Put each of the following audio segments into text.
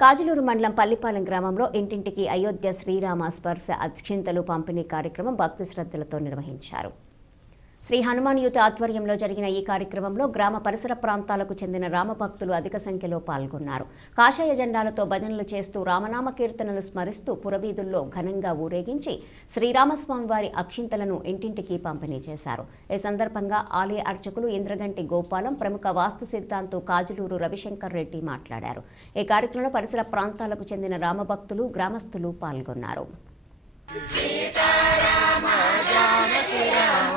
కాజులూరు మండలం పల్లిపాలెం గ్రామంలో ఇంటింటికి అయోధ్య శ్రీరామ స్పర్శ అక్షింతలు పంపిణీ కార్యక్రమం భక్తి శ్రద్ధలతో నిర్వహించారు. శ్రీ హనుమాన్ యూత్ ఆధ్వర్యంలో జరిగిన ఈ కార్యక్రమంలో గ్రామ పరిసర ప్రాంతాలకు చెందిన రామభక్తులు అధిక సంఖ్యలో పాల్గొన్నారు. కాషాయ జెండాలతో భజనలు చేస్తూ రామనామ కీర్తనలు స్మరిస్తూ పురవీధుల్లో ఘనంగా ఊరేగించి శ్రీరామస్వామి వారి అక్షింతలను ఇంటింటికి పంపిణీ చేశారు. ఈ సందర్భంగా ఆలయ అర్చకులు ఇంద్రగంటి గోపాలం ప్రముఖ వాస్తు సిద్ధాంతు కాజులూరు రవిశంకర్ రెడ్డి మాట్లాడారు. ఈ కార్యక్రమంలో పరిసర ప్రాంతాలకు చెందిన రామభక్తులు గ్రామస్తులు పాల్గొన్నారు. శ్రీరామ జయ రామ.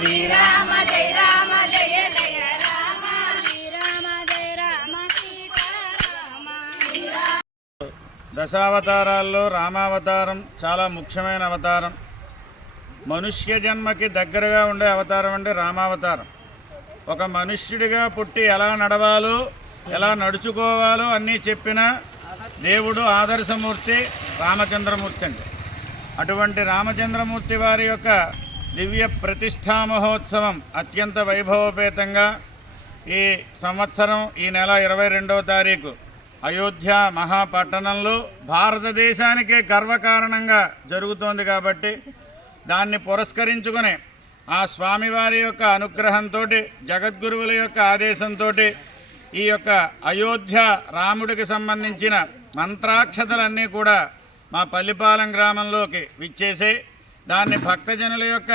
శ్రీరామ జయ రామ జయ జయ రామ శ్రీరామ జయ రామ దశావతారాల్లో రామావతారం చాలా ముఖ్యమైన అవతారం. మనుష్య జన్మకి దగ్గరగా ఉండే అవతారం అంటే రామావతారం. ఒక మనుష్యుడిగా పుట్టి ఎలా నడవాలో ఎలా నడుచుకోవాలో అన్నీ చెప్పిన దేవుడు ఆదర్శమూర్తి రామచంద్రమూర్తి అండి. అటువంటి రామచంద్రమూర్తి వారి యొక్క దివ్య ప్రతిష్టా మహోత్సవం అత్యంత వైభవపేతంగా ఈ సంవత్సరం ఈ నెల ఇరవై రెండవ తారీఖు అయోధ్య మహాపట్టణంలో భారతదేశానికే గర్వకారణంగా జరుగుతోంది కాబట్టి దాన్ని పురస్కరించుకుని ఆ స్వామివారి యొక్క అనుగ్రహంతో జగద్గురువుల యొక్క ఆదేశంతో ఈ యొక్క అయోధ్య రాముడికి సంబంధించిన మంత్రాక్షతలన్నీ కూడా మా పల్లిపాలెం గ్రామంలోకి విచ్చేసే దాన్ని భక్తజనుల యొక్క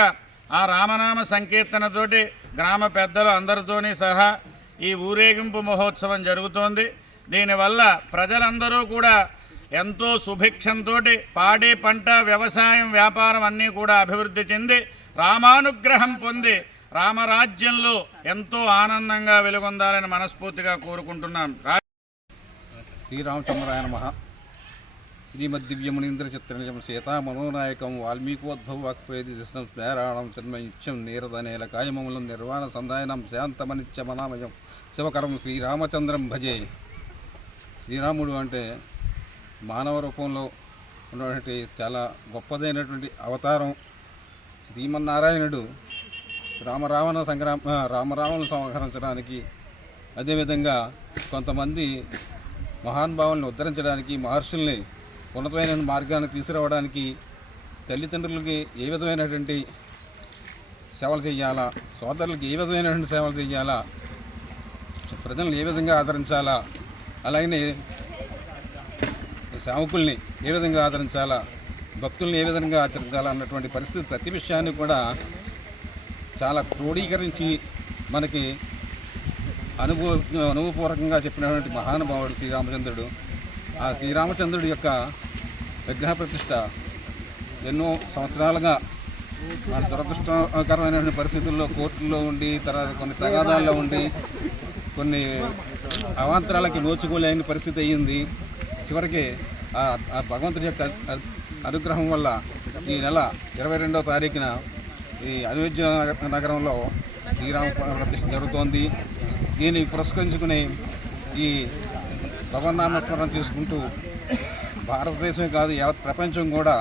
ఆ రామనామ సంకీర్తనతోటి గ్రామ పెద్దలు అందరితోని సహా ఈ ఊరేగింపు మహోత్సవం జరుగుతోంది. దీనివల్ల ప్రజలందరూ కూడా ఎంతో సుభిక్షంతో పాడి పంట వ్యవసాయం వ్యాపారం అన్నీ కూడా అభివృద్ధి చెంది రామానుగ్రహం పొంది రామరాజ్యంలో ఎంతో ఆనందంగా వెలుగొందాలని మనస్ఫూర్తిగా కోరుకుంటున్నాం. రా- మహా శ్రీమద్దివ్యమునీంద్ర చిత్రనిజం సీతా మనోనాయకం వాల్మీకోద్భవ వాక్పేది దర్శనం స్మేరాణం జన్మయిత్యం నీరదనేల కాయమములం నిర్వాణ సంధాయనం శాంతమనిత్యమనామయం శివకరం శ్రీరామచంద్రం భజే శ్రీరాముడు అంటే మానవ రూపంలో ఉన్నటువంటి చాలా గొప్పదైనటువంటి అవతారం శ్రీమన్నారాయణుడు రామరావణ సంగ్రామ ఆ, రామరావణను సంహరించడానికి అదేవిధంగా కొంతమంది మహానుభావుల్ని ఉద్ధరించడానికి మహర్షుల్ని ఉన్నతమైన మార్గాన్ని తీసుకురావడానికి తల్లిదండ్రులకి ఏ విధమైనటువంటి సేవలు చేయాలా సోదరులకి ఏ విధమైనటువంటి సేవలు చేయాలా ప్రజలను ఏ విధంగా ఆదరించాలా అలాగనే సేవకుల్ని ఏ విధంగా ఆదరించాలా భక్తుల్ని ఏ విధంగా ఆచరించాలా అన్నటువంటి పరిస్థితి ప్రతి విషయాన్ని కూడా చాలా క్రోడీకరించి మనకి అనుభవ అనుభవపూర్వకంగా చెప్పినటువంటి మహానుభావుడు శ్రీరామచంద్రుడు. ఆ శ్రీరామచంద్రుడి యొక్క విగ్రహ ప్రతిష్ట ఎన్నో సంవత్సరాలుగా మన దురదృష్టకరమైనటువంటి పరిస్థితుల్లో కోర్టుల్లో ఉండి తర్వాత కొన్ని తగాదాల్లో ఉండి కొన్ని అవాంతరాలకి నోచుకోలేని పరిస్థితి అయ్యింది. చివరికి ఆ ఆ భగవంతుడి యొక్క అనుగ్రహం వల్ల ఈ నెల ఇరవై రెండవ తారీఖున ఈ అయోధ్య నగరంలో శ్రీరామ ప్రతిష్ఠ జరుగుతోంది. దీన్ని పురస్కరించుకుని ఈ భగవన్నామస్మరణ చేసుకుంటూ భారతదేశమే కాదు యావత్ ప్రపంచం కూడా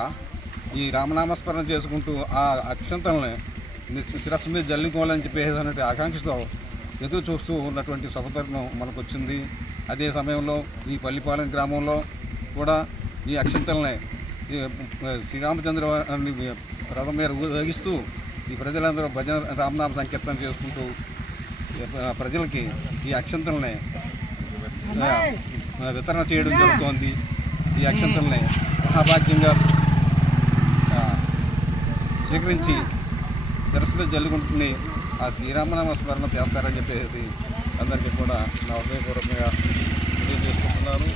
ఈ రామనామస్మరణ చేసుకుంటూ ఆ అక్షంతల్ని శిరస్సు మీద జల్లుకోవాలని చెప్పేసి అనే ఆకాంక్షతో ఎదురు చూస్తూ ఉన్నటువంటి సభతరణం మనకు వచ్చింది అదే సమయంలో ఈ పల్లిపాలెం గ్రామంలో కూడా ఈ అక్షంతల్ని శ్రీరామచంద్ర రథం మీద ఊరేగిస్తూ ఈ ప్రజలందరూ భజన రామనామ సంకీర్తన చేసుకుంటూ ప్రజలకి ఈ అక్షంతల్ని వితరణ చేయడం జరుగుతోంది. ఈ అక్షంతల్ని మహాభాగ్యంగా స్వీకరించి శిరస్సులో జల్లుకుంటుంది. ఆ శ్రీరామనామ స్మరణ చేస్తారని చెప్పేసి అందరికీ కూడా నా హృదయపూర్వకంగా తెలియజేసుకుంటున్నాను.